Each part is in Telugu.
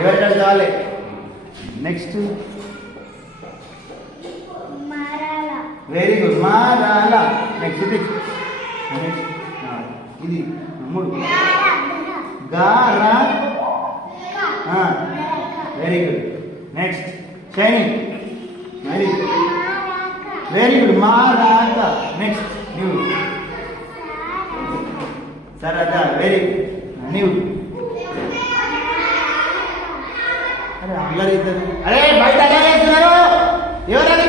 ఎవరికాడ కావాలి. నెక్స్ట్ వెరీ గుడ్ మారాల. నెక్స్ట్ నెక్స్ట్ ఇది 3 గారా. Very good. Next shining. Very good మారాక. నెక్స్ట్ న్యూ సరదా. Very new. అరే అందరు ఇద్దరు అరే బయట వేస్తున్నారు ఎవరది.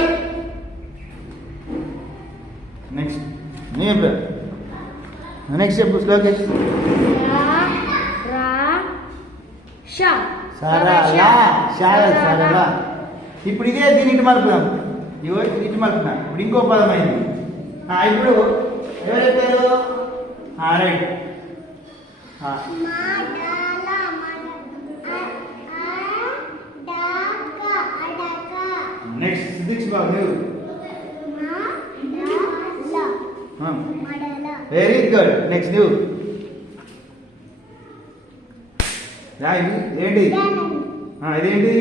నెక్స్ట్ నీ నెక్స్ట్ చెప్పు శ్లోకేష్. సరళ సరళ. ఇప్పుడు ఇదే దీని ఇటు మలుపుదాం. ఇగో ఇటు మలుపునా. ఇప్పుడు ఇంకో పదం అయింది. ఇప్పుడు ఎవరు చెప్పారు. రైట్. నెక్స్ట్ సిద్ధిక్ష బాబు నువ్వు. Very good. నెక్స్ట్ నువ్వు. ఏంటి ఇదేంటి.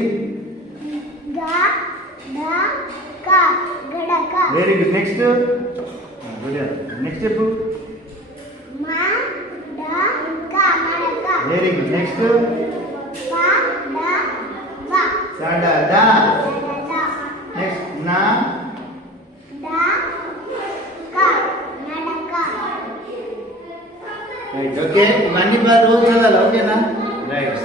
Very good. నెక్స్ట్ నెక్స్ట్ చెప్పు. Very good. నెక్స్ట్ సడదా. నెక్స్ట్ నా రైట్. ఓకే ఇవన్నీ రోజు చదవాలి. ఓకేనా. రైట్.